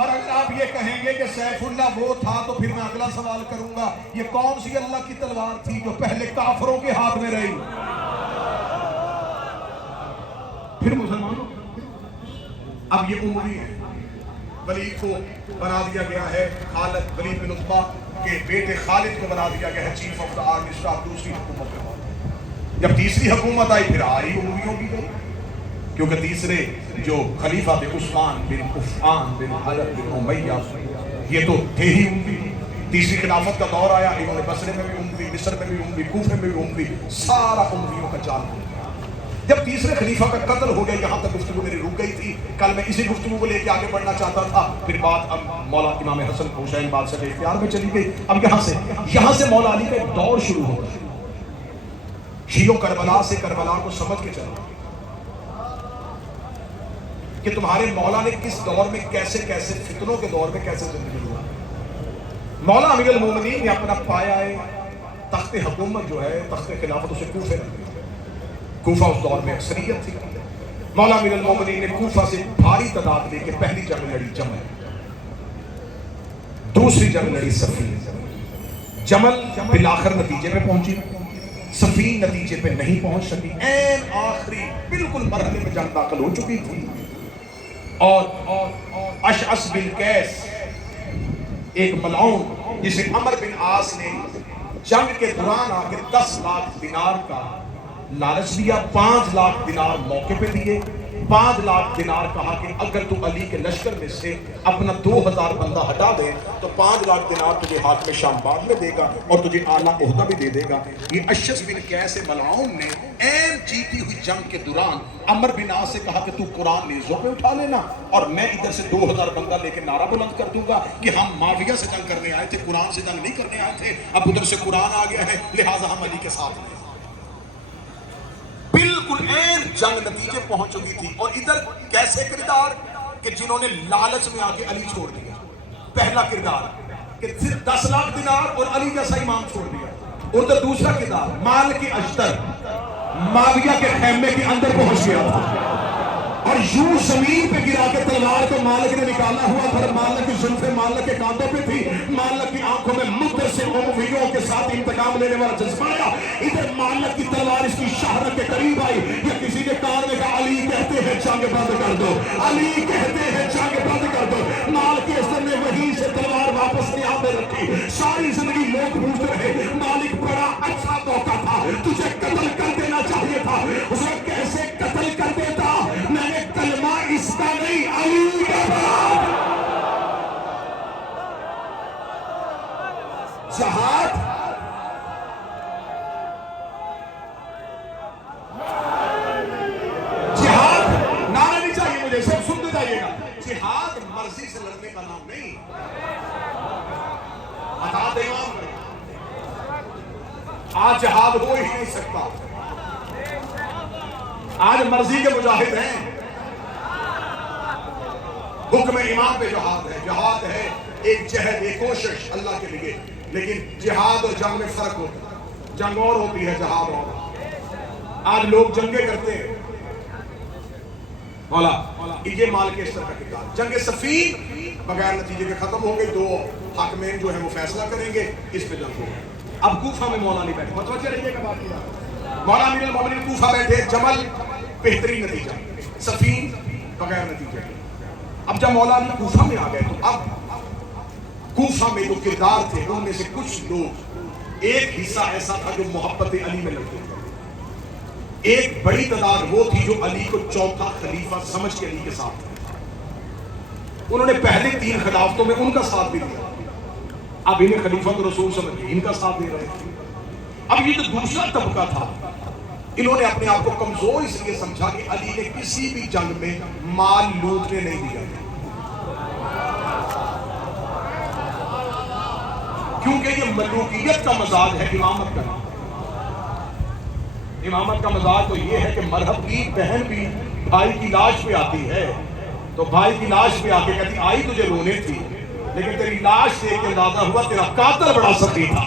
اور اگر آپ یہ کہیں گے کہ سیف اللہ وہ تھا تو پھر میں اگلا سوال کروں گا، یہ کون سی اللہ کی تلوار تھی جو پہلے کافروں کے ہاتھ میں رہی؟ پھر مسلمانوں، اب یہ اموی ہے، ولید کو بنا دیا گیا ہے، خالد ولید بن عتبہ کے بیٹے خالد کو بنا دیا گیا ہے chief of the army staff دوسری حکومت میں۔ جب تیسری حکومت آئی پھر آئی امویوں کی گئی، کیونکہ تیسرے جو خلیفہ تھے عثمان بن عفان بن حضرت بن امیہ، یہ تو تھے ہی اموی۔ تیسری خلافت کا دور آیا، انہوں نے بصرے میں بھی اموی، مصر میں بھی اموی، کوفے میں بھی اموی، سارا امویوں کا جال ہو گیا۔ جب تیسرے خلیفہ کا قتل ہو گیا، یہاں تک گفتگو میری رک گئی تھی، کل میں اسی گفتگو کو لے کے آگے بڑھنا چاہتا تھا، پھر بات اب مولا امام حسن حسین بادشاہ کے اختیار میں چلی گئی۔ اب یہاں سے مولا علی کا ایک دور شروع ہو گیا۔ شیعوں کربلا سے کربلا کو سمجھ کے چلو کہ تمہارے مولا نے کس دور میں کیسے کیسے فتنوں کے دور میں کیسے زندگی گزاری۔ مولا امیر المومنین نے اپنا پایا ہے تخت حکومت جو ہے، تخت خلافت، اسے کوفے رکھ دیا۔ کوفہ اس دور میں اکثریت تھی۔ مولا امیر المومنین نے کوفہ سے بھاری تعداد لے کے پہلی جنگ لڑی جمل، دوسری جنگ لڑی صفین۔ جمل بالآخر نتیجے پہ پہنچی، صفین نتیجے پہ نہیں پہنچ سکی، این آخری بالکل مرحلے میں جنگ داخل ہو چکی تھی، اور اشعث بن قیس ایک ملعون جسے عمر بن عاص نے جنگ کے دوران آ کے 10 لاکھ دینار کا لالچ دیا، 5 لاکھ دینار موقع پہ دیے، 5 لاکھ دینار کہا کہ اگر تو علی کے لشکر میں سے اپنا 2000 بندہ ہٹا دے تو 5 لاکھ دینار تجھے ہاتھ میں شام بعد میں دے گا اور تجھے اعلیٰ عہدہ بھی دے دے گا۔ یہ اشعث بن قیس ملعون نے این جیتی ہوئی جنگ کے دوران عمر بن عاص سے کہا کہ تو قرآن نیزوں پہ اٹھا لینا اور میں ادھر سے 2000 بندہ لے کے نعرہ بلند کر دوں گا کہ ہم معاویہ سے جنگ کرنے آئے تھے، قرآن سے جنگ نہیں کرنے آئے تھے، اب ادھر سے قرآن آ گیا ہے لہٰذا ہم علی کے ساتھ ہیں۔ بالکل این جنگ نتیجے پہنچ چکی تھی، اور ادھر کیسے کردار کہ جنہوں نے لالچ میں آ کے علی چھوڑ دیا۔ پہلا کردار کہ صرف 10 لاکھ دینار اور علی جیسا امام چھوڑ دیا، ادھر دوسرا کردار مال کی اشتر معاویہ کے خیمے کے اندر پہنچ گیا تھا اور یوں زمین پہ گرا کے تلوار کو مالک نے نکالا ہوا تھا۔ مالک کی زلفیں مالک کے کاندھوں پہ تھی، مالک کی آنکھوں میں مدر سے امویوں کے ساتھ انتقام لینے والا جذبہ آیا۔ ادھر مالک کی تلوار اس کی شہرت کے قریب آئی، یا کسی نے کان میں کہا علی کہتے ہیں جنگ بند کر دو، علی کہتے ہیں جنگ بند کر دو۔ مالک کے حسن نے وہیں سے تلوار واپس یہاں پہ رکھی۔ ساری زندگی لوگ پوچھتے رہے مالک بڑا اچھا موقع تھا، تجھے قتل کر دینا چاہیے تھا، اسے کیسے قتل کر دیتا؟ میں نے کلمہ اس کا نہیں، علی کا بات۔ جہاد نعرہ نہیں چاہیے مجھے، سب سنتے جائیے گا، جہاد مرضی سے لڑنے کا نام نہیں، اطاعت امام ہے۔ آج جہاد ہو ہی نہیں سکتا، آج مرضی کے مجاہد ہیں، حکم امام پہ جہاد ہے۔ جہاد ہے ایک جہد، ایک کوشش اللہ کے لیے، لیکن جہاد اور جنگ میں فرق ہوتا ہے، جنگ اور ہوتی ہے، جہاد اور۔ آج لوگ جنگیں کرتے ہیں، مولا یہ مال کے اشتر کا کردار۔ جنگ صفین بغیر نتیجے کے ختم ہو گئی، 2 حاکمین جو ہیں وہ فیصلہ کریں گے، اس پہ جنگ ہوگی۔ اب کوفہ میں مولا نہیں بیٹھے، متوجہ رہیے گا بات کی۔ مولا امیر المومنین کوفہ بیٹھے، جمل بہترین نتیجہ، صفین بغیر نتیجے۔ اب جب مولا علی کوفہ میں آ گئے تو اب کوفہ میں جو کردار تھے ان میں سے کچھ لوگ، ایک حصہ ایسا تھا جو محبت علی میں لگتے تھے، ایک بڑی تعداد وہ تھی جو علی کو چوتھا خلیفہ سمجھ کے علی کے ساتھ تھے۔ انہوں نے پہلے 3 خلافتوں میں ان کا ساتھ بھی دیا، اب انہیں خلیفہ تو رسول سمجھ کے ان کا ساتھ دے رہے تھے۔ اب یہ جو دوسرا طبقہ تھا، انہوں نے اپنے آپ کو کمزور اس لیے سمجھا کہ علی نے کسی بھی جنگ میں مال لوٹنے نہیں دیا، کیونکہ یہ ملوکیت کا مزاج ہے، امامت کا۔ امامت کا مزاج تو یہ ہے کہ مرحب کی بہن بھی بھائی کی لاش پہ آتی ہے تو بھائی کی لاش پہ آ کے کہتی آئی تجھے رونے تھی، لیکن تیری لاش دیکھ کے اندازہ ہوا تیرا قاتل بڑا سخی تھا۔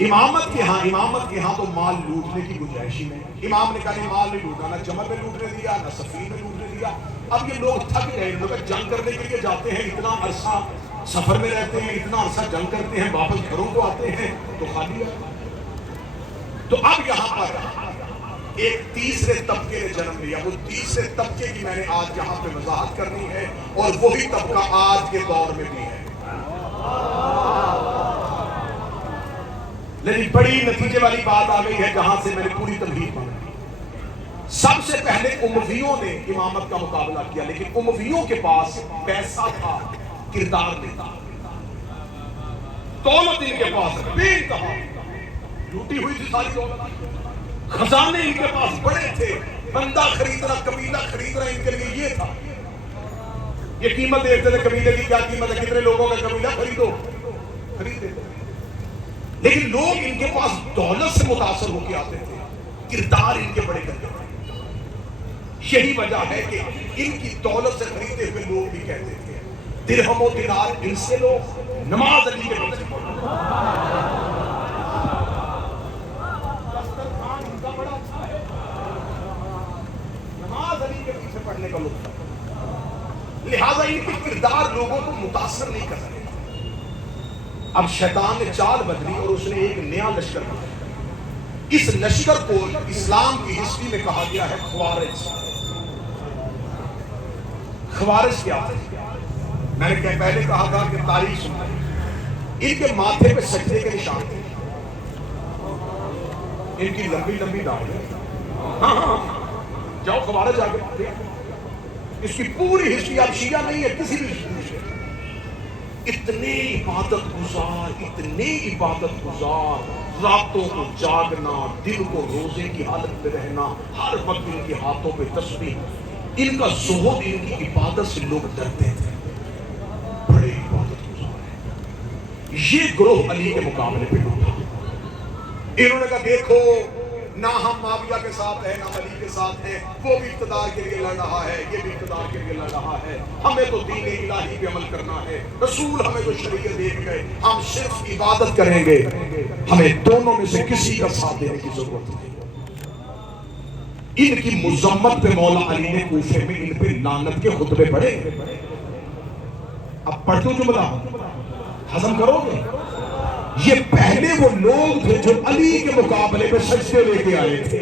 امامت کے ہاں تو مال لوٹنے کی گنجائش ہی نہیں۔ امام نے کہا نہیں، مال نہیں لوٹا، نہ جمل میں لوٹنے دیا، نہ صفین میں لوٹنے دیا، اب یہ لوگ تھک گئے، لوگ جنگ کرنے کے لیے جاتے ہیں، اتنا عرصہ سفر میں رہتے ہیں، اتنا عرصہ جنگ کرتے ہیں، واپس گھروں کو آتے ہیں تو خالی ہے۔ تو اب یہاں پر ایک تیسرے طبقے نے جنم لیا، وہ تیسرے طبقے کی میں نے آج یہاں پہ وضاحت کرنی ہے، اور وہی طبقہ آج کے دور میں بھی ہے۔ لیکن بڑی نتیجے والی بات آ گئی ہے جہاں سے میں نے پوری تمہید مانگی۔ سب سے پہلے امویوں نے امامت کا مقابلہ کیا، لیکن امویوں کے پاس پیسہ تھا، کردار نہیں تھا، دولت ان کے پاس بے انتہا لوٹی ہوئی تھی ساری دولت، خزانے ان کے پاس بڑے تھے، بندہ خریدنا، قبیلہ خریدنا ان کے لیے یہ تھا۔ یہ قیمت دیتے تھے قبیلے کی، کیا قیمت ہے، کتنے لوگوں کا قبیلہ خریدو، خرید دیتے۔ لیکن لوگ ان کے پاس دولت سے متاثر ہو کے آتے تھے، کردار ان کے بڑے کرتے تھے۔ یہی وجہ ہے کہ ان کی دولت سے خریدے ہوئے لوگ بھی کہتے تھے درہم و دینار ان سے لو، نماز علی کے پیچھے پڑھو۔ دسترخوان ان کا بڑا اچھا ہے، نماز علی کے پیچھے پڑھنے کا لطف ہے۔ لہذا ان کے کردار لوگوں کو متاثر نہیں کر رہے۔ اب شیطان نے چال بدلی اور اس نے ایک نیا لشکر بنایا۔ اس لشکر کو اسلام کی ہسٹری میں کہا گیا ہے خوارج۔ خوارج کیا ہے؟ میں نے پہلے کہا تھا کہ تاریخ سننا، ان کے ماتھے پہ سجدے کے نشان تھے، ان کی لمبی لمبی داڑھی، ہاں جاؤ خوارج آگے، اس کی پوری ہسٹری آپ شیعہ نہیں ہے کسی بھی ہسٹری، اتنے عبادت گزار، اتنے عبادت گزار، راتوں کو جاگنا، دن کو روزے کی حالت میں رہنا، ہر وقت ان کے ہاتھوں پہ تسبیح، ان کا زہد، ان کی عبادت سے لوگ ڈرتے تھے، بڑے عبادت گزار ہیں۔ یہ گروہ علی کے مقابلے پہ ڈوبا۔ انہوں نے کہا دیکھو نہ ہم معاویہ کے ساتھ ہیں، نہ علی کے ساتھ ہیں، وہ بھی اقتدار کے لیے لڑ رہا ہے، یہ بھی اقتدار کے لیے لڑ رہا ہے، ہمیں تو دین الہی پہ عمل کرنا ہے، رسول ہمیں تو شریعت دے گئے، ہم صرف عبادت کریں گے، ہمیں دونوں میں سے کسی کا ساتھ دینے کی ضرورت نہیں۔ ان کی مذمت پہ مولا علی نے کوفے میں ان پہ لعنت کے خطبے پڑھے۔ اب پڑھ دو جملہ، ہضم کرو گے؟ یہ پہلے وہ لوگ تھے جو علی کے مقابلے پہ سجدے لے کے آئے تھے۔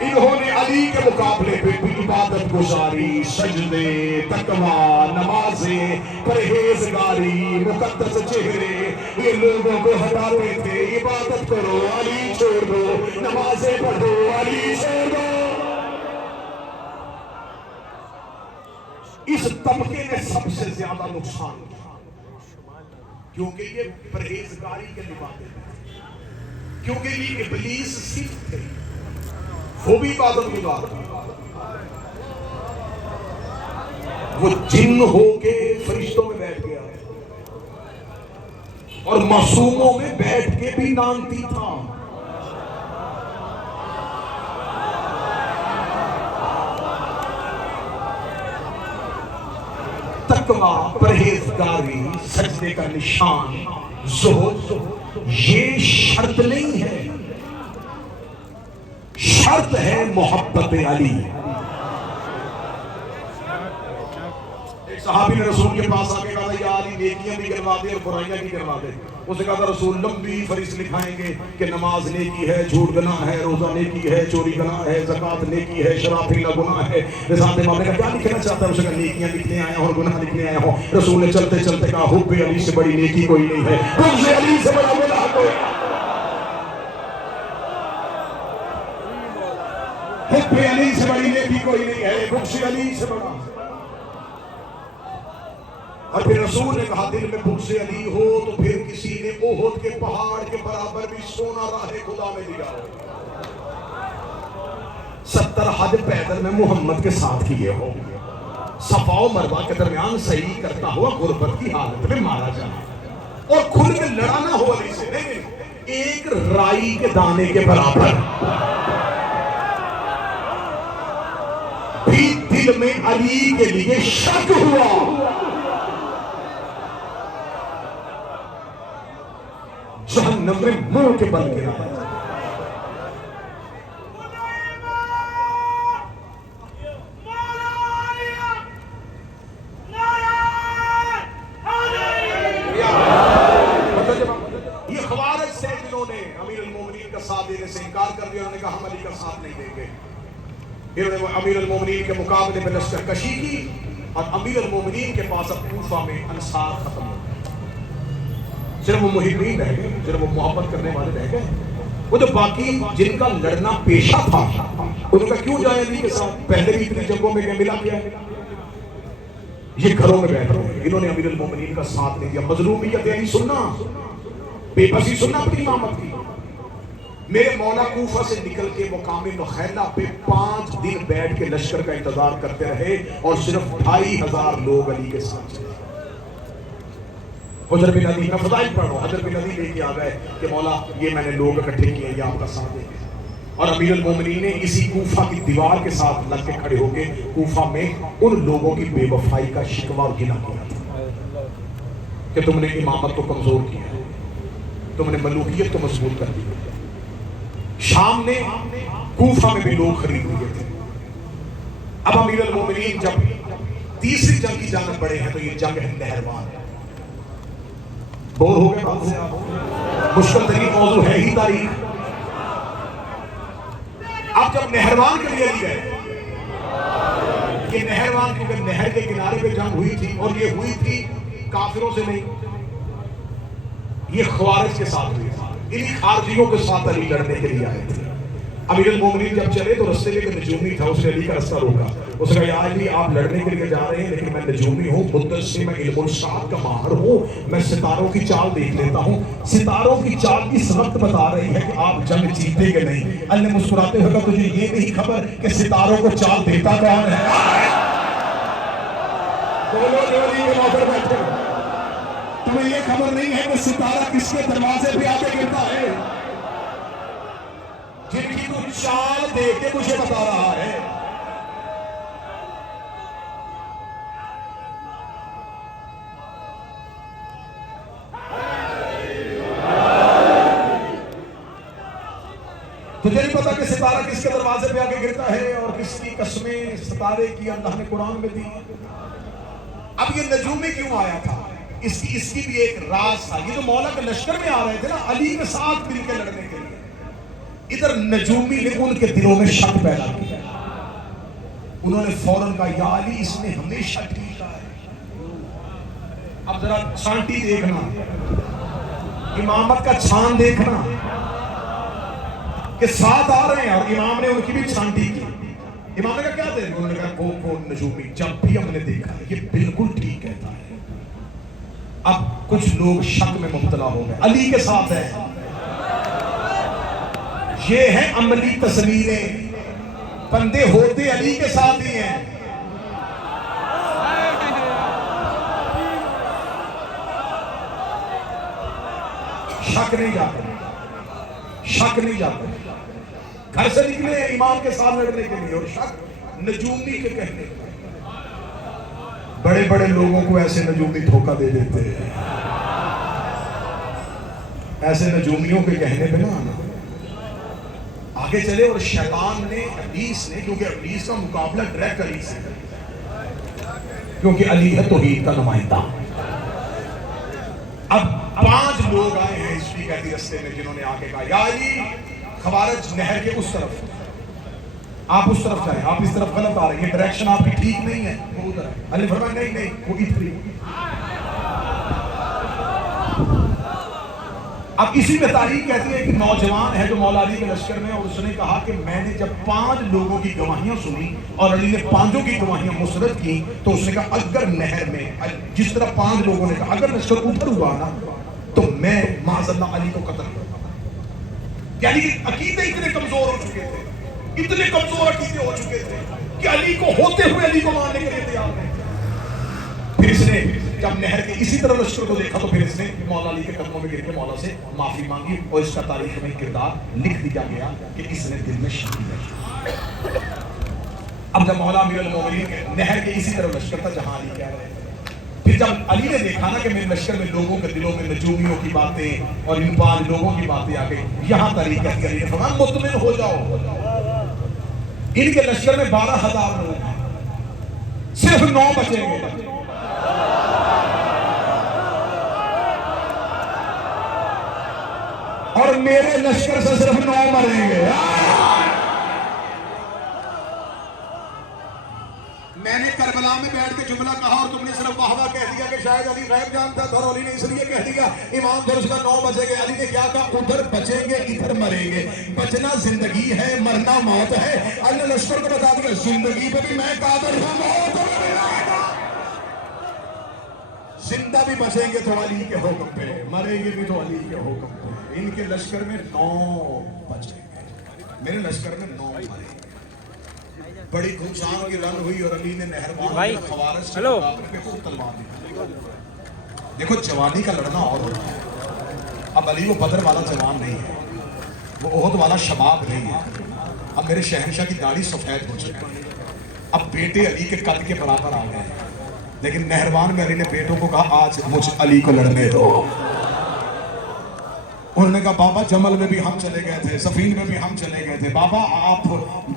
انہوں نے علی کے مقابلے پہ بھی عبادت گزاری، سجدے، تقویٰ، نمازیں، پرہیزگاری، مقدس چہرے، یہ لوگوں کو ہٹاتے تھے، عبادت کرو علی چھوڑ دو، نمازیں پڑھو علی چھوڑ دو۔ اس طبقے نے سب سے زیادہ نقصان کیا، کیونکہ یہ پرہیزگاری کے نبھاتے تھے، کیونکہ یہ ابلیس صرف تھے، وہ بھی عبادت گزار، وہ جن ہو کے فرشتوں میں بیٹھ گیا اور معصوموں میں بیٹھ کے بھی نانتی تھا۔ تقویٰ، پرہیزگاری، سجدے کا نشان، زہد، یہ شرط نہیں ہے، شرط ہے محبت علی۔ ایک صحابی نے رسول کے پاس آ کے کہا یا علی نیکیاں بھی کروا دے اور برائیاں بھی کروا دے۔ اس نے کہا تھا رسول لمبی فہرست لکھائیں گے کہ نماز نیکی ہے، جھوٹ گناہ ہے، روزہ نیکی ہے، چوری گناہ ہے، زکوٰۃ نیکی ہے، شراب پینا گناہ ہے۔ رسالت امام نے کہا کیا لکھنا چاہتا ہے؟ اس نے کہا نیکیاں لکھنے آیا ہوں اور گناہ لکھنے آیا ہوں۔ رسول نے چلتے چلتے کہا حب علی سے بڑی نیکی کوئی نہیں ہے، بغض علی سے بڑا گناہ کوئی نہیں ہے۔ حب علی سے بڑی نیکی کوئی نہیں ہے، بغض علی سے بڑا۔ اور پھر رسول نے کہا دل میں بغض علی ہو تو پھر کسی نے احد کے پہاڑ کے برابر بھی سونا راہ خدا میں دیا ہو، 70 حج پیدل میں محمد کے ساتھ کیے ہو، صفا و مروہ کے درمیان صحیح کرتا ہوا غربت کی حالت میں مارا جائے اور کھل کے لڑانا ہو علی سے، نہیں، ایک رائی کے دانے کے برابر بھی دل میں علی کے لیے شک ہوا، جہنم میں منہ کے بل گرا۔ کا ساتھ دینے سے انکار کر دیا. انہوں نے کہا ہم علی کا ساتھ نہیں دیں گے. انہوں نے امیر المومنین کے مقابلے میں لشکر کشی کی اور امیر المومنین کے پاس اب کوفہ میں انصار ختم ہو گئے. صرف وہ محبین رہ گئے, صرف وہ محبت کرنے والے رہ گئے. وہ جو باقی جن کا لڑنا پیشہ تھا انہوں کا کیوں جائے علی کے ساتھ, پہلے بھی اتنی جنگوں میں ملا کیا ہے. یہ گھروں میں بیٹھ رہے ہیں, انہوں نے امیر المومنین کا ساتھ نہیں دیا. مظلومیت یعنی سننا, بے بسی سننا اپنی امامت کی. میرے مولا کوفہ سے نکل کے مقام نخیلہ پہ 5 دن بیٹھ کے لشکر کا انتظار کرتے رہے اور صرف 2500 لوگ علی کے ساتھ چلے. حجر بن علی, میں فضائل پڑھ رہا ہوں, حجر بن علی لے کے آ گئے کہ مولا یہ میں نے لوگ اکٹھے کیے, یہ آپ کا ساتھ دیں گے. اور امیر المومنین نے اسی کوفہ کی دیوار کے ساتھ لگ کے کھڑے ہو کے کوفہ میں ان لوگوں کی بے وفائی کا شکوہ اور گناہ کیا تھا کہ تم نے امامت کو کمزور کیا, تم نے ملوکیت کو مضبوط کر دی. شام نے کوفہ میں بھی لوگ خرید لیے تھے. اب امیر المومنین جب تیسری جنگ کی جانب بڑھے ہیں تو یہ جنگ ہے نہروان. بور ہو گئے بات سے آپ, مشکل ترین موضوع ہے ہی تاریخ. اب جب نہروان کے لیے علی گئے, یہ نہروان کیونکہ نہر کے کنارے پہ جنگ ہوئی تھی اور یہ ہوئی تھی کافروں سے نہیں, یہ خوارج کے ساتھ ہوئی تھی. انہی خارجیوں کے ساتھ علی لڑنے کے لیے آئے تھے. امیر المومنین جب چلے تو رستے میں ایک نجومی تھا, اس نے علی کا رستہ روکا. اس نے کہا یا علی آپ لڑنے کے لیے جا رہے ہیں لیکن میں نجومی ہوں, مدت سے میں علم الشاعت کا ماہر ہوں, میں ستاروں کی چال دیکھ لیتا ہوں. ستاروں کی چال اس وقت بتا رہی ہے کہ آپ جنگ جیتے کہ نہیں. علی نے مسکراتے ہوئے کہا تجھے یہ نہیں خبر کہ ستاروں کو چال دیتا کون ہے؟ بولو جو علی کے موقع بیٹھے, تمہیں یہ خبر نہیں ہے کہ ستارہ کس کے دروازے پہ آ کے گرتا ہے؟ جن کی تو چال دیکھ کے مجھے بتا رہا ہے. تجھے نہیں پتا کہ ستارہ کس کے دروازے پہ آ کے گرتا ہے اور کس کی قسمیں ستارے کی اللہ نے قرآن میں دی. اب یہ نجومی کیوں آیا تھا, اس کی بھی ایک راز تھا. یہ جو مولا کے لشکر میں آ رہے تھے نا علی کے ساتھ مل کے لڑنے کے لیے, ادھر نجومی نے ان کے دلوں میں شک پیدا کیا. انہوں نے فوراً کہا یا علی اس نے ہمیشہ ٹھیک کہا ہے. اب ذرا چھانٹی دیکھنا, امامت کا چھان دیکھنا کہ ساتھ آ رہے ہیں, اور امام نے ان کی بھی چھانٹی کی. امام نے کہا کیا دے, انہوں نے کہا کون نجومی, جب بھی ہم نے دیکھا یہ بالکل ٹھیک کہتا ہے. اب کچھ لوگ شک میں مبتلا ہو گئے. علی کے ساتھ ہے, یہ ہیں عملی تصویریں, بندے ہوتے علی کے ساتھ ہی ہیں. شک نہیں جاتے, شک نہیں جاتے. گھر سے نکلے امام کے ساتھ لڑنے کے لیے اور شک نجومی کے کہنے. بڑے بڑے لوگوں کو ایسے نجومی دھوکہ دے دیتے ہیں. ایسے نجومیوں کے کہنے پہ نہ آنا. آگے چلے اور شیطان نے, ابلیس نے, کیونکہ ابلیس کا مقابلہ ڈائریکٹ علی سے, کیونکہ علی ہے توحید کا نمائندہ. اب 5 لوگ آئے ہیں ہسٹری کہتی رستے میں جنہوں نے آگے کہا یا علی خوارج نہر کے اس طرف, آپ اس طرف جائیں, آپ اس طرف غلط آ رہے ہیں, یہ ڈائریکشن آپ کی ٹھیک نہیں ہے, وہ ادھر ہے. علی فرمایا نہیں نہیں وہ ادھر ہی. اب اسی میں تاریخ کہتی ہے کہ نوجوان ہے جو مولا علی کے لشکر میں, اور اس نے کہا کہ میں نے جب 5 لوگوں کی گواہیاں سنی اور علی نے 5 کی گواہیاں مسرد کی تو اس نے کہا اگر نہر میں جس طرح 5 لوگوں نے کہا اگر لشکر اوپر ہوا نا تو میں معاذ اللہ علی کو قتل کروں. یعنی کہ عقیدے اتنے کمزور ہو چکے تھے, اتنے کمزور عقیدے ہو چکے تھے کہ علی کو ہوتے ہوئے علی کو ماننے کے لیے تیار نہیں. پھر اس نے جب نہر کے اسی طرح لشکر کو دیکھا تو پھر اس نے مولا علی کے قدموں میں گر کے مولا سے معافی مانگی اور اس کا تاریخ میں کردار لکھ دیا گیا کہ اس نے دل میں شک کیا. اب جب مولا امیر المومنین کے نہر کے اسی طرح لشکر تھا جہاں علی کہہ رہے تھے, پھر جب علی نے دیکھا نا کہ میرے لشکر میں لوگوں کے دلوں میں نجومیوں کی باتیں اور ان 5 لوگوں کی باتیں آ گئی, یہاں تاریخ کہتی ہے علی نے فرمایا مطمئن ہو جاؤ, ان کے لشکر میں 12,000 لوگ ہیں, صرف 9 بچیں گے. اور میرے لشکر سے صرف 9 مریں گے. میں نے کربلا میں بیٹھ کے جملہ کہا اور تم نے صرف واہ واہ کہہ دیا کہ شاید علی غیب جانتا تھا اور علی نے اس لیے کہہ دیا امام درس کا 9 بجے گے. علی نے کیا کہا ادھر بچیں گے ادھر مریں گے. بچنا زندگی ہے مرنا موت ہے. علی نے لشکر کو بتا دیا زندگی پہ بھی میں قادر ہوں موت پہ بھی میں قادر. زندہ بھی بچیں گے تو علی کے حکم پہ مریں گے بھی تو علی کے حکم پہ. ان کے لشکر میں 9 بچیں گے میرے لشکر میں 9 مریں گے. بڑی خوشان کی رن ہوئی اور علی نے نہروان خوارج سے مقابلے پہ خود تلوار دی. دیکھو جوانی کا لڑنا اور ہوتا ہے. اب علی وہ بدر والا جوان نہیں ہے, وہ احد والا شباب نہیں ہے. اب میرے شہنشاہ کی داڑھی سفید ہو چکی ہے. اب بیٹے علی کے قد کے برابر آ گئے ہیں. لیکن نہروان میں علی نے بیٹوں کو کہا آج مجھ علی کو لڑنے دو. انہوں نے کہا بابا جمل میں بھی ہم چلے گئے تھے, سفین میں بھی ہم چلے گئے تھے. بابا آپ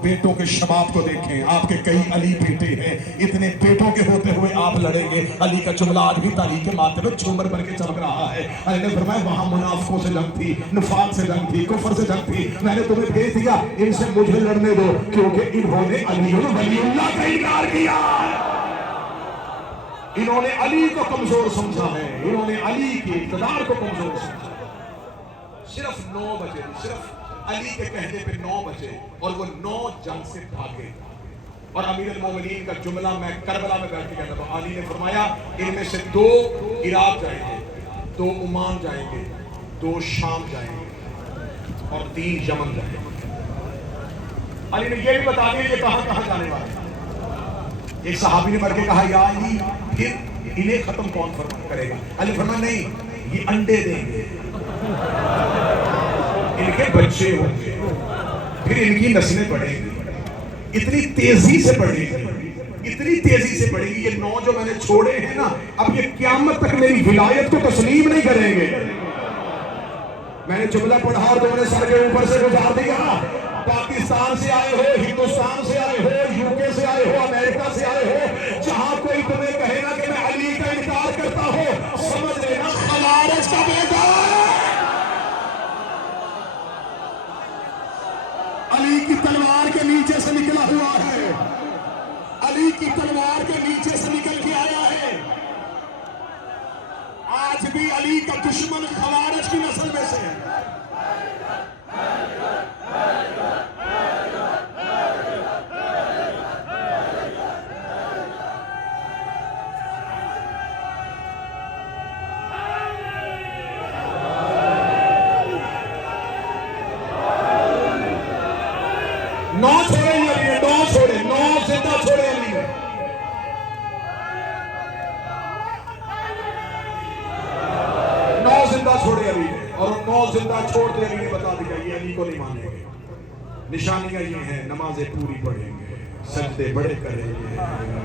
بیٹوں کے شباب کو دیکھیں, آپ کے کئی علی بیٹے ہیں, اتنے بیٹوں کے ہوتے ہوئے آپ لڑیں گے. علی کا جملہ آج بھی تاریخ کے ماتھے میں جھومر بن کے چمک رہا ہے. علی نے فرمایا وہاں منافقوں سے جنگ تھی, نفاق سے جنگ تھی, کفر سے جنگ تھی. میں نے تمہیں بھیج دیا ان سے مجھے لڑنے دو کیونکہ انہوں نے علی ولی اللہ کا انکار کیا. انہوں نے علی کو کمزور سمجھا ہے, انہوں نے علی کے اقتدار کو کمزور سمجھا. صرف 9 بجے, صرف علی کے کہنے پہ 9 بجے اور وہ 9 جنگ سے بھاگے. اور امیر المومنین کا جملہ میں کربلا میں بیٹھ کے کہتا تھا. علی نے فرمایا ان میں سے 2 عراق جائیں گے, 2 عمان جائیں گے, 2 شام جائیں گے اور 3 یمن جائیں گے. علی نے یہ بھی بتا دیا یہ کہاں کہاں جانے والے ہیں. ایک صحابی نے بڑھ کے کہا یا علی پھر انہیں ختم کون کرے گا. علی فرمایا نہیں یہ انڈے دیں گے, ان کے بچے ہوں گے, پھر ان کی نسلیں بڑھیں گی. اتنی تیزی سے بڑھیں گی, اتنی تیزی سے بڑھیں گی. یہ 9 جو میں نے چھوڑے ہیں نا اب یہ قیامت تک میری ولایت کو تسلیم نہیں کریں گے. میں نے جملہ پڑھا اور تم نے سر کے اوپر سے گزار دیا. پاکستان سے آئے ہو, ہندوستان سے آئے ہو, یو کے سے آئے ہو, امریکہ سے آئے ہو, جہاں کوئی تمہیں کہے نا کہ میں علی کا انکار کرتا ہوں سمجھ لینا خوارج کا بیٹا علی کی تلوار کے نیچے سے نکلا ہوا ہے, علی کی تلوار کے نیچے سے نکل کے آیا ہے. آج بھی علی کا دشمن خوارج کی نسل میں سے ہے. نو چھوڑے علی نے, 9 چھوڑے, 9 زندہ چھوڑے علی نے. 9 زندہ چھوڑے علی نے اور 9 زندہ چھوڑتے علی نے بتا دیا یہ علی کو نہیں مانیں گے. نشانیاں یہ ہیں نمازیں پوری پڑھیں گے, سجدے بڑے کریں گے,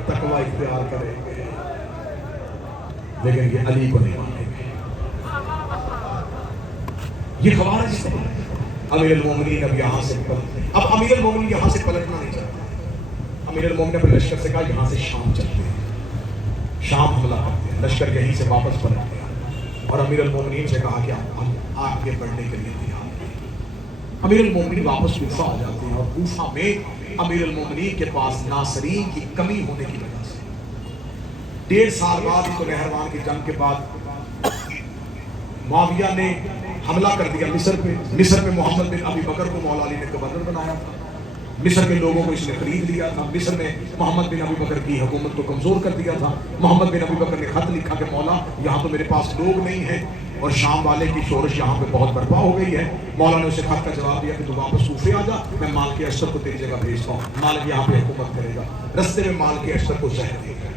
تقوی اختیار کریں گے, لیکن یہ علی کو نہیں مانیں گے. یہ خوارج سے امیر المومنین اب یہاں سے اب امیر المومنین یہاں سے پلٹنا نہیں چاہتے. امیر المومنین اپنے لشکر سے کہا یہاں سے شام چلتے ہیں, شام حملہ کرتے ہیں. لشکر یہیں سے واپس پلٹ گیا اور امیر المومنین سے کہا کہ ہم آگے بڑھنے کے لیے تیار ہیں. امیر المومنین واپس کوفہ آ جاتے ہیں اور کوفہ میں امیر المومنین کے پاس ناصرین کی کمی ہونے کی وجہ سے 1.5 سال بعد تو نہروان کی جنگ کے بعد معاویہ نے حملہ کر دیا مصر پہ. مصر میں محمد بن ابی بکر کو مولا علی نے گورنر بنایا تھا. مصر کے لوگوں کو اس نے خرید لیا تھا. مصر میں محمد بن ابی بکر کی حکومت کو کمزور کر دیا تھا. محمد بن ابی بکر نے خط لکھا کہ مولا یہاں تو میرے پاس لوگ نہیں ہیں اور شام والے کی شورش یہاں پہ بہت برپا ہو گئی ہے. مولا نے اسے خط کا جواب دیا کہ تو واپس کوفے آ جا, میں مالک اشتر کو تیری جگہ بھیجتا ہوں, مالک یہاں پہ حکومت کرے گا. رستے میں مالک اشتر کو زہر دے گا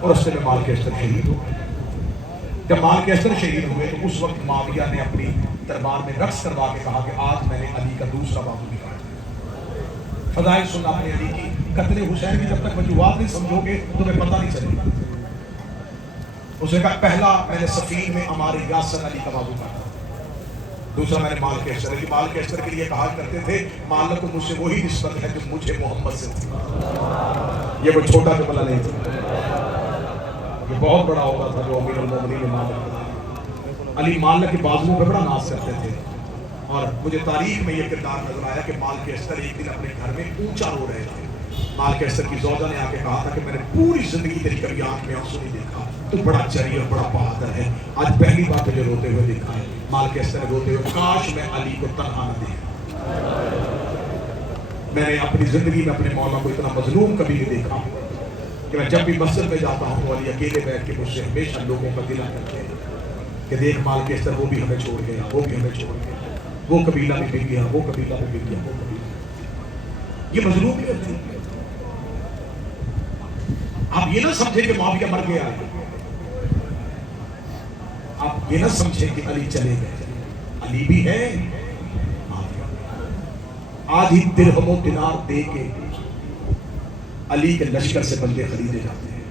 اور رستے میں مالک اشتر شہید ہو گئے. جب مالک اشتر شہید ہوئے تو اس وقت معاویہ نے اپنی دربار میں رقص کروا کے کہا کہ آج میں نے علی کا دوسرا بازو نکالا. فضائل سننا اپنے علی کی. قتل حسین کی جب تک وجوہات نہیں سمجھو گے تمہیں پتہ نہیں چلے گا. اس نے کہا پہلا میں نے سفین میں ہمارے یاسر علی کا بازو کاٹا, دوسرا میں نے مال کے اشتر. مال کے اشتر کے لیے کہا کرتے تھے مالک کو مجھ سے وہی نسبت ہے جو مجھے محمد سے تھی. یہ کوئی چھوٹا جملہ نہیں تھا, یہ بہت بڑا ہوتا تھا جو امیر المومنین نے مالک. علی مالہ کے بازوؤں پہ بڑا ناز کرتے تھے، اور مجھے تاریخ میں یہ کردار نظر آیا کہ مالک استر ایک دن اپنے گھر میں اونچا رو رہے تھے. مالک استر کی زوجہ نے آ کے کہا تھا کہ میں نے پوری زندگی تیری کبھی آنکھ میں آنسو نہیں دیکھا، تو بڑا چری اور بڑا بہادر ہے، آج پہلی بار تجھے روتے ہوئے دیکھا ہے. مالک استر نے روتے ہوئے، کاش میں علی کو تنہا نہ دیکھا، میں نے اپنی زندگی میں اپنے مولا کو اتنا مظلوم کبھی نہیں دیکھا کہ میں جب بھی مسجد میں جاتا ہوں تو علی اکیلے بیٹھ کے مجھ سے ہمیشہ لوگوں کا دل کرتے ہیں کہ دیکھ مالک استر وہ بھی ہمیں چھوڑ گیا، وہ بھی ہمیں چھوڑ گیا، وہ قبیلہ بھی بک گیا، وہ قبیلہ بھی بک گیا، وہ قبیلہ. یہ مظلومیت تھی. آپ یہ نہ سمجھے کہ معاویہ مر گیا، آپ یہ نہ سمجھے کہ علی چلے گئے، علی بھی ہے. آج ہی درہم و دینار دے کے علی کے لشکر سے بندے خریدے جاتے ہیں.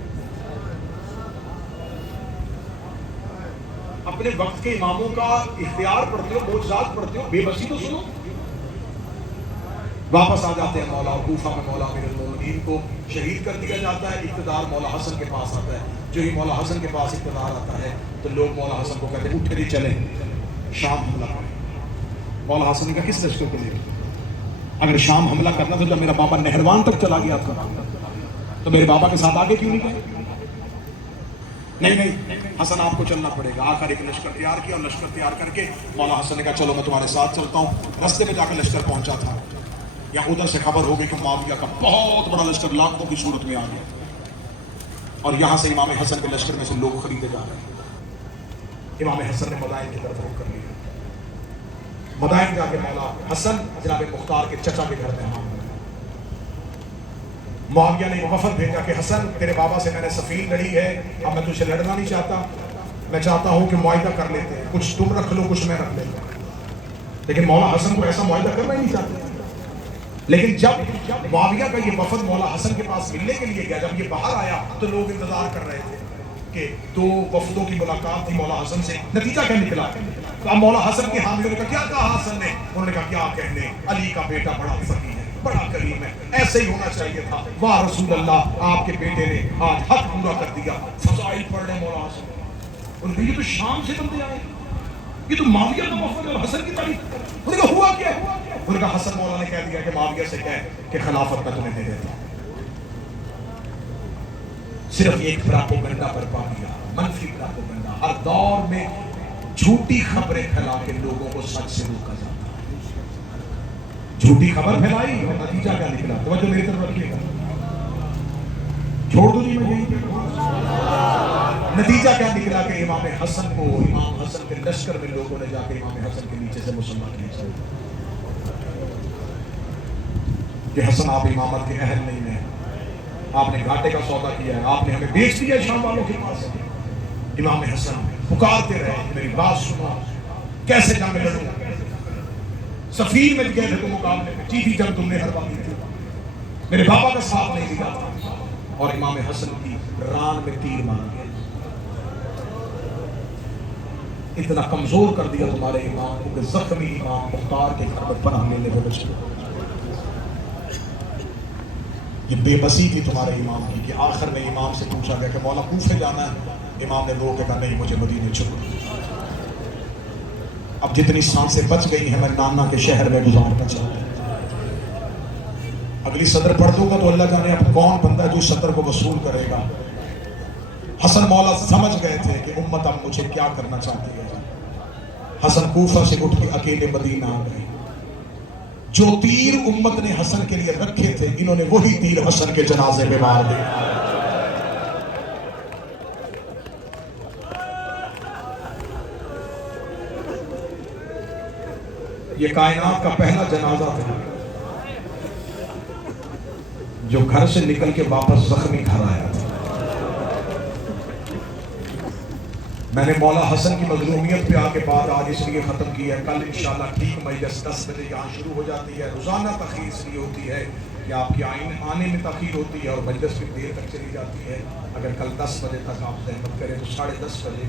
اپنے وقت کے اماموں کا اختیار پڑھتے ہو، معجزات پڑھتے ہو، بے بسی تو سنو. واپس آ جاتے ہیں مولا، کوفہ میں مولا امیر المومنین کو شہید کر دیا جاتا ہے. اقتدار مولا حسن کے پاس آتا ہے. جو ہی مولا حسن کے پاس اقتدار آتا ہے تو لوگ مولا حسن کو کہتے ہیں اٹھ کے چلیں شام حملہ کریں. مولا حسن نے کہا کس لشکر کو لے گئے؟ اگر شام حملہ کرنا تھا جب میرا بابا نہروان تک چلا گیا تھا تو میرے بابا کے ساتھ آگے کیوں نہیں گئے؟ نہیں حسن آپ کو چلنا پڑے گا. آخر ایک لشکر تیار کیا اور لشکر تیار کر کے مولا حسن نے کہا چلو میں تمہارے ساتھ چلتا ہوں. رستے میں جا کے لشکر پہنچا تھا، یا ادھر سے خبر ہو گئی کہ معاویہ کا بہت بڑا لشکر لاکھوں کی صورت میں آ گیا، اور یہاں سے امام حسن کے لشکر میں سے لوگ خریدے جا رہے ہیں. امام حسن نے مدائن کی طرف رخ کر لیا. مدائن جا کے مولا حسن جناب مختار کے چچا کے گھر میں معاویہ نے وفد بھیجا کہ حسن تیرے بابا سے میں نے سفیر لڑی ہے، اب میں تجھے لڑنا نہیں چاہتا، میں چاہتا ہوں کہ معاہدہ کر لیتے ہیں، کچھ تم رکھ لو کچھ میں رکھ لیتا. لیکن مولا حسن کو ایسا معاہدہ کرنا ہی نہیں چاہتے. لیکن جب معاویہ کا یہ وفد مولا حسن کے پاس ملنے کے لیے گیا، جب یہ باہر آیا تو لوگ انتظار کر رہے تھے کہ دو وفدوں کی ملاقات تھی مولا حسن سے، نتیجہ کیا نکلا؟ تو اب مولا حسن کے حامیوں نے کہا کیا کہا حسن نے؟ انہوں نے کہا کیا کہنے، علی کا بیٹا بڑا فقیر ہے، بڑا کریم ہے، ایسے ہی ہونا چاہیے تھا. واہ رسول اللہ، آپ کے بیٹے نے آج حق پورا کر دیا. فضائل پڑھ رہے مولا حسن. انہوں نے کہا یہ تو شام سے بندے آئے، یہ تو معاویہ کا وفد اور حسن کی تعریف. انہوں نے کہا ہوا کیا؟ انہوں نے کہا حسن مولا نے کہہ دیا کہ معاویہ سے کہہ کہ خلافت میں تمہیں دے دیتا ہوں. صرف ایک پراپوگنڈا برپا کیا، منفی پراپوگنڈا. ہر دور میں جھوٹی خبریں پھیلا کے لوگوں کو سچ سے روکا جاتا ہے. جھوٹی خبر پھیلائی اور نتیجہ کیا نکلا؟ توجہ میری طرف رکھیے گا، چھوڑ دو جی میں. نتیجہ کیا نکلا کہ امام حسن کو، امام حسن کے لشکر میں لوگوں نے جا کے امام حسن کے نیچے سے مسلمان کیا کہ حسن آپ امامت کے اہل نہیں ہیں، آپ نے گھاٹے کا سودا کیا ہے، آپ نے ہمیں بیچ دیا شام والوں کے پاس. امام حسن پکارتے رہے میری بات سنو، کیسے جنگ لڑوں؟ سفیر میں گئے تھے تو مقابلے میں جیتی جنگ تم نے ہروا دی تھی، میرے بابا کا ساتھ نہیں دیا تھا. اور امام حسن کی ران میں تیر مار گئے. اتنا کمزور کر دیا تمہارے امام کو کہ زخمی امام مختار کے گھر میں پناہ لینے کو بچے. یہ بے بسی تھی تمہارے امام کی کہ آخر میں امام سے پوچھا گیا کہ مولا کوفے جانا ہے؟ امام نے رو کے کہا نہیں، مجھے مدینے چھوڑو. اب جتنی سانسیں بچ گئی ہیں میں نانا کے شہر میں گزارنا چاہتا ہوں. اگلی صدر پڑھ دوں گا تو اللہ جانے اب کون بندہ ہے جو صدر کو وصول کرے گا. حسن مولا سمجھ گئے تھے کہ امت اب مجھے کیا کرنا چاہتی ہے. حسن کوفہ سے اٹھ کے اکیلے مدینہ آ گئے. جو تیر امت نے حسن کے لیے رکھے تھے انہوں نے وہی تیر حسن کے جنازے میں مار دیا. یہ کائنات کا پہلا جنازہ تھا جو گھر سے نکل کے واپس زخمی گھر آیا تھا. میں نے مولا حسن کی مظلومیت پہ آ کے بات آج اس لیے ختم کی ہے. کل انشاءاللہ ٹھیک مجلس 10 بجے یہاں شروع ہو جاتی ہے. روزانہ تاخیر اس لیے ہوتی ہے کہ آپ کے آنے میں تاخیر ہوتی ہے اور مجلس بھی دیر تک چلی جاتی ہے. اگر کل 10 بجے تک آپ زحمت کریں تو 10:30 بجے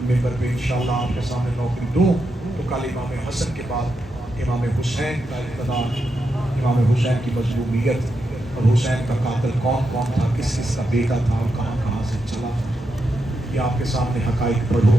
ممبر پہ انشاءاللہ آپ کے سامنے نوکری دوں تو کل امام حسن کے بعد امام حسین کا اقتدار، امام حسین کی مظلومیت اور حسین کا قاتل کون کون تھا، کس کس کا بیٹا تھا اور کہاں کہاں سے چلا، یہ آپ کے سامنے حقائق پڑھو.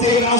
13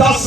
10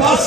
10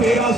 13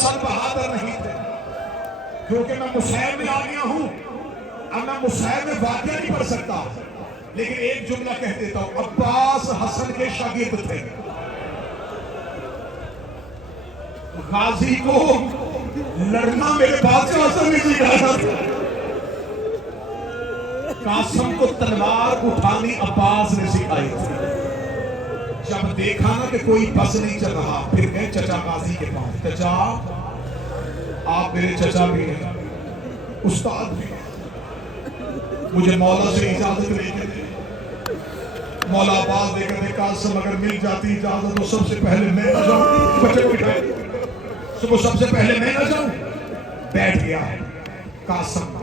حسن بہادر نہیں تھے، کیونکہ میں مصحف میں آ گیا ہوں، اب میں مصحف میں واقعہ نہیں پڑھ سکتا، لیکن ایک جملہ کہہ دیتا ہوں، عباس حسن کے شاگرد تھے۔ غازی کو لڑنا میرے بادشاہ حسن نے سکھایا تھا، قاسم کو تلوار اٹھانی عباس نے سکھائی تھی۔ جب دیکھا نا کہ کوئی بس نہیں چل رہا، پھر گئے چچا غازی کے پاس، چچا آپ میرے چچا بھی ہیں، استاد بھی ہیں، مجھے مولا سے اجازت لے کے دے۔ مولا عباس دے کر دے، قاسم اگر مل جاتی اجازت تو سب سے پہلے میں نہ جاؤں، بچے کو بٹھائے سب سے پہلے میں نہ جاؤں۔ بیٹھ گیا قاسم،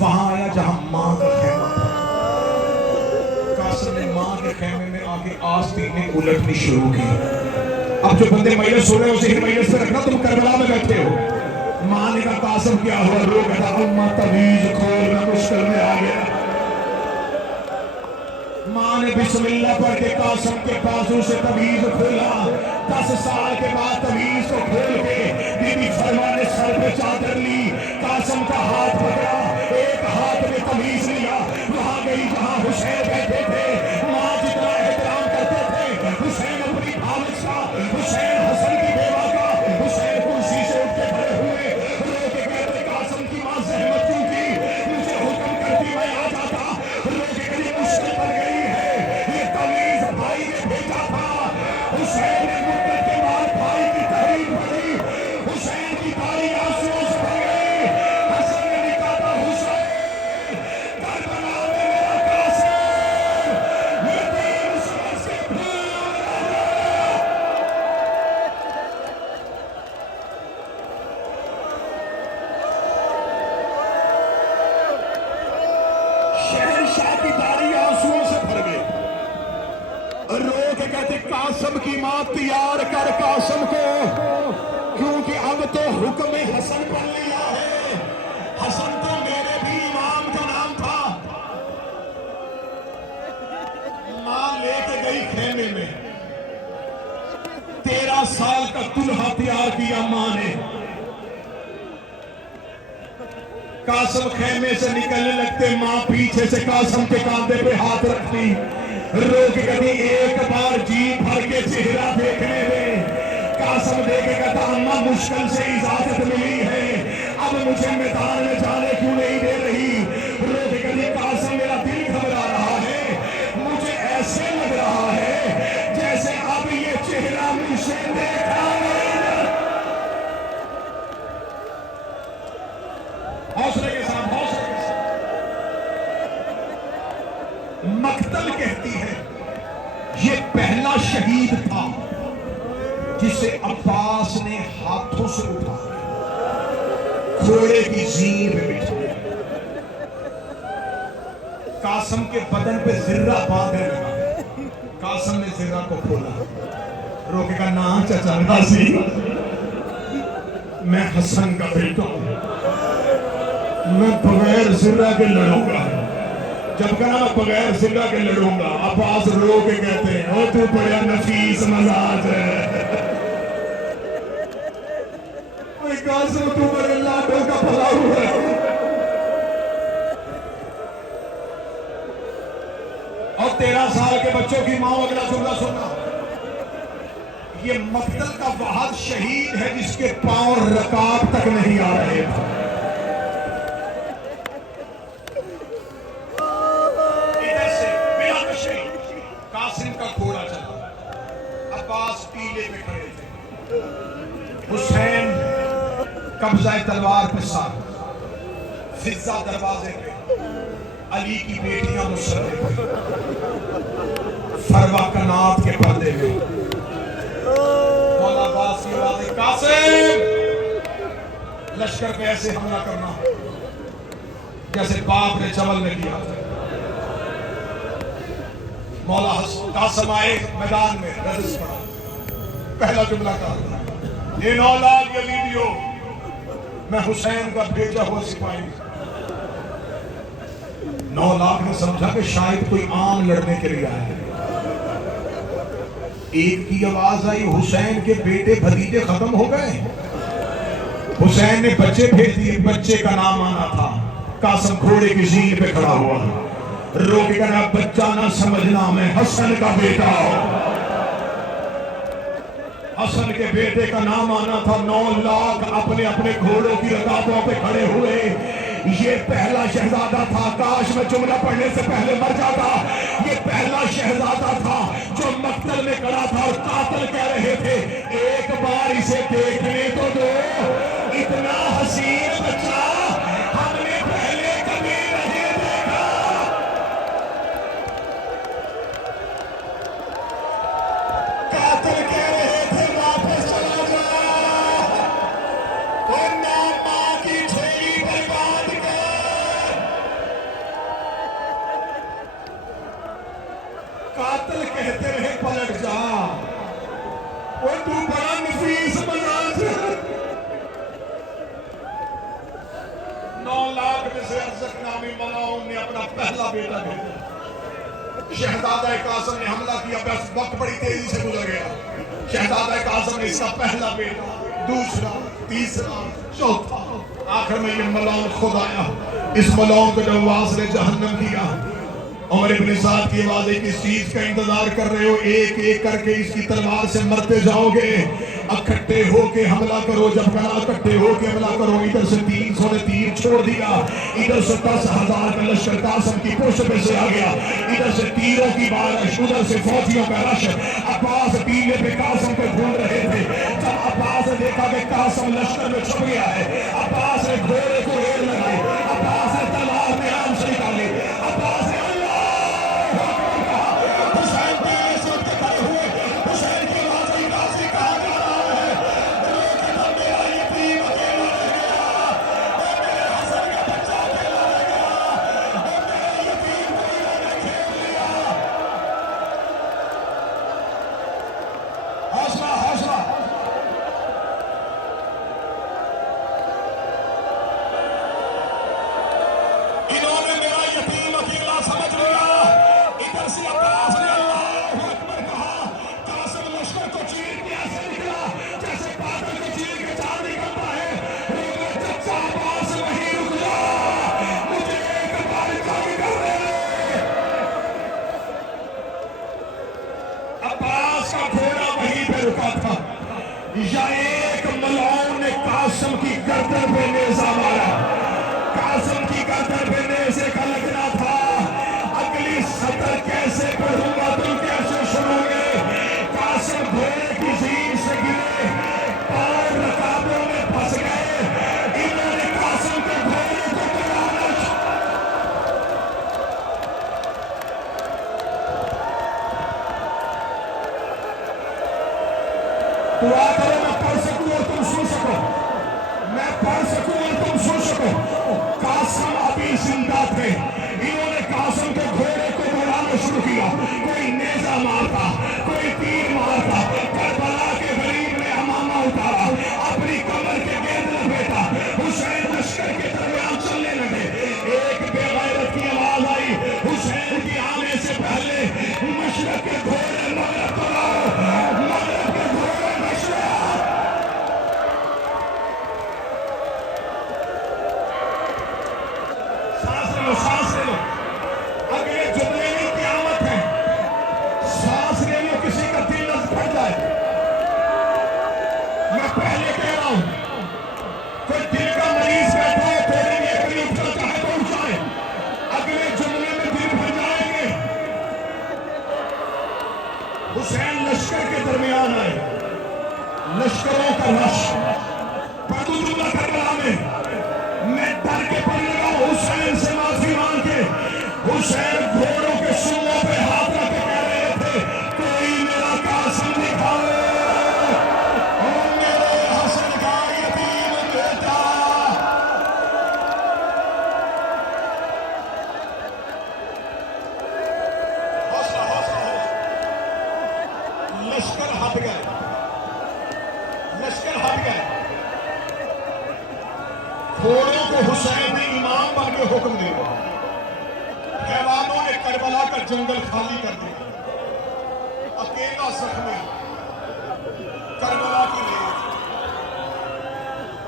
وہاں آیا جہاں ماں کا خیمہ تھا۔ قاسم نے ماں کے خیمے میں آگے آستینیں الٹنی شروع کی۔ اب جو بندے مجلس ہو رہے ہیں اسے ہی مجلس سے رکھنا، تم کربلا میں بیٹھے ہو۔ ماں نے کہا قاسم کیا ہوا؟ رو کہتا اماں تویز کھول میں مشکل میں آ گیا۔ ماں نے بسم اللہ پڑھ کے قاسم کے بازو سے تویز کھولا۔ 10 سال کے بعد تویز کو کھول کے بی بی فرما نے سر پہ چادر لی، قاسم کا ہاتھ پکڑا، ایک ہاتھ میں تویز لیا، وہاں گئی جہاں حسین بیٹھے تھے۔ ماں جتنا احترام کرتے تھے حسین اپنی بھانج کا، حسین حسن کی بیوہ کا، حسین کرسی سے اٹھ کے کھڑے ہوئے، رو کے کہتے قاسم کی ماں زحمت کیوں کی؟ مجھے حکم کرتی میں آ جاتا۔ رو کے کہتی مشکل پڑ گئی ہے، یہ تویز بھائی نے بھیجا تھا۔ حسین نے مدت کے بعد بھائی کی تحریر پڑھی، حسین کی داڑھی آنسوؤں سے بھر گئی۔ حسن نے لکھا تھا حسین کربلا میں میرا قاسم یتیم سمجھ کے بھول رہا۔ شہنشاہ کی داڑھی آنسوؤں سے بھر گئی، رو کے کہتے قاسم کی ماں تیار کر قاسم کو، کیونکہ اب تو حکم حسن پڑھ لیا ہے۔ حسن تو میرے بھی امام کا نام تھا۔ ماں لے کے گئی خیمے میں، 13 سال کا دلہا تیار کیا ماں نے۔ قاسم خیمے سے نکلنے لگتے، ماں پیچھے سے قاسم کے کاندھے پہ ہاتھ رکھتی، رو کے کہتی ایک بار جی بھر کے چہرہ دیکھنے میں۔ قاسم دیکھ کے کہتا اماں مشکل سے اجازت ملی ہے، اب مجھے میدان میں جانے کیوں نہیں دے رہی؟ رو کے کہتی قاسم میرا دل گھبرا رہا ہے، مجھے ایسے لگ رہا ہے جیسے اب یہ چہرہ مجھے دیکھا نہیں۔ حوصلے کے ساتھ، حوصلے کے ساتھ۔ مقتل کہتی ہے یہ پہلا شہید تھا جسے عباس نے ہاتھوں سے اٹھا گھوڑے کی زین میں بٹھایا، قاسم کے بدن پہ زرہ باندھنے لگا۔ قاسم نے زرہ کو کھولا، رو کے کہا نا چچا غازی، میں حسن کا بیٹا ہوں، میں بغیر زرہ کے لڑوں گا۔ جب کہا میں بغیر زرہ کے لڑوں گا، عباس رو کے کہتے ہیں او تو بڑا نفیس مزاج ہے۔ قاسم تو بڑے لاڈوں کا بھلا ہوا ہے۔ اور 13 سال کے بچوں کی ماں اگلا جملہ سننا، یہ مقتل کا واحد شہید ہے جس کے پاؤں رکاب تک نہیں آ رہے تھے۔ ادھر سے بلا کشی قاسم کا گھوڑا چلا، عباس پیلے پہ کھڑے تھے، حسین قبضہ تلوار پہ ساتھ، فضہ دروازے پہ، علی کی بیٹیاں مسرے پہ، فروا کنات کے پردے میں۔ مولا عباس کی آواز ہے قاسم لشکر پہ ایسے حملہ کرنا جیسے باپ نے چمل میں کیا تھا۔ مولا قاسم آئے میدان میں، رجس پڑا، پہلا جملہ کہا یہ 9 لاکھ یزیدیو، میں حسین کا بھیجا ہوا سپاہی۔ 9 لاکھ نے سمجھا کہ شاید کوئی عام لڑنے کے لیے آیا ہے۔ ایک کی آواز آئی حسین کے بیٹے بھتیجے ختم ہو گئے، حسین نے بچے بھیج دیے، بچے کا نام آنا تھا قاسم، گھوڑے کی زین پہ کھڑا ہوا، رو کے کہنا بچہ نہ سمجھنا میں حسن کا بیٹا ہوں۔ حسن کے بیٹے کا نام آنا تھا، 9 لاکھ اپنے اپنے گھوڑوں کی رکابوں پہ کھڑے ہوئے۔ یہ پہلا شہزادہ تھا، کاش میں جملہ پڑھنے سے پہلے مر جاتا، یہ پہلا شہزادہ تھا جو مقتل میں کھڑا تھا اور قاتل کہہ رہے تھے ایک بار اسے دیکھنے تو دو، اتنا حسین بچہ ہم نے پہلے کبھی نہیں دیکھا۔ قاتل کہہ رہے تھے واپس چلا جا، ورنہ ماں کی جھولی برباد کر۔ قاتل کہتے رہے پلٹ جا، وہ تو بڑا نفیس مزاج ہے۔ 9 لاکھ میں سے ارزق نامی ملاؤن نے اپنا پہلا بیٹا بھیجا، شہزادہ قاسم نے حملہ کیا، بس وقت بڑی تیزی سے گزر گیا۔ شہزادہ قاسم نے اس کا پہلا بیٹا، دوسرا، تیسرا، چوتھا، آخر میں یہ ملاؤن خود آیا۔ اس ملاؤن کو نواز نے جہنم کیا۔ عمر ابن سعد کی آواز ہے، کس چیز کا انتظار کر رہے ہو؟ ایک ایک کر کے اس کی تلوار سے مرتے جاؤ گے، اکٹھے ہو کے حملہ کرو۔ جب کہا اکٹھے ہو کے حملہ کرو، ادھر سے 300 نے تیر چھوڑ دیا، ادھر سے 10,000 کا لشکر قاسم کی پشت پہ سے آ گیا، ادھر سے تیروں کی بارش، ادھر سے فوجیوں کا رش۔ عباس ٹیلے پہ قاسم کو ڈھونڈ رہے تھے، جب عباس نے دیکھا کہ قاسم لشکر میں چھپ گیا ہے، عباس نے گھوڑے کو ریڑھ لگائی، عباس نے تلوار میں آم سے نکالی، عباس نے یا ایک ملاؤن نے قاسم کی گردن پہ نیزہ مارا، قاسم کی گردن پہ نیزے کا لگنا تھا۔ اگلی سطر کیسے پڑھوں گا، تم کیسے سنو گے؟ قاسم گھوڑے کی زین سے گرے، پاؤں رکابوں میں پھنس گئے، انہوں نے قاسم کے گھوڑے کو گرانا۔ دعا کرو میں پڑھ سکوں اور تم سن سکو، میں پڑھ سکوں اور تم سن سکو۔ قاسم ابھی زندہ تھے، انہوں نے قاسم کے گھوڑے کو دوڑانا شروع کیا، کوئی نیزہ مارتا، کوئی تیر مارتا، کربلا کے غریب نے امامہ اتارا، اپنی کمر کے گرد لپیٹا، حسین لشکر کے درمیان چلنے لگے۔ ایک بے غیرت کی آواز آئی، حسین کی آنے سے پہلے مشرق کے گھوڑے مغرب کو لاؤ، مغرب کے گھوڑے مشرق۔ سانس لے لو، اگلے جملے میں قیامت ہے، سانس لے لو، کسی کا دل نہ پھٹ جائے۔ میں پہلے کہہ رہا ہوں، کوئی دل کا مریض بیٹھا ہے، تھوڑی دیر کے لیے اٹھنا چاہے تو اٹھ جائے، اگلے جملے میں دل پھٹ جائیں گے۔ حسین لشکر کے درمیان آئے، لشکروں کا رش، پڑھو جملہ کربلا میں ڈر کے پڑھ لگا ہوں، حسین سے معافی مانگ کے۔ حسین گھوڑوں کے سنگوں پہ ہاتھ رکھ کے کہہ رہے تھے کوئی میرا قاسم دکھائے، او میرے حسن کا یتیم بیٹا۔ لشکر ہٹ گئے، لشکر ہٹ گئے، گھوڑوں کو حسین نے امام بن کے حکم دے دیا، حیوانوں نے کربلا کا جنگل خالی کر دیا، اکیلا زخمی کربلا کی ریت،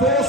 2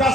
10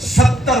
70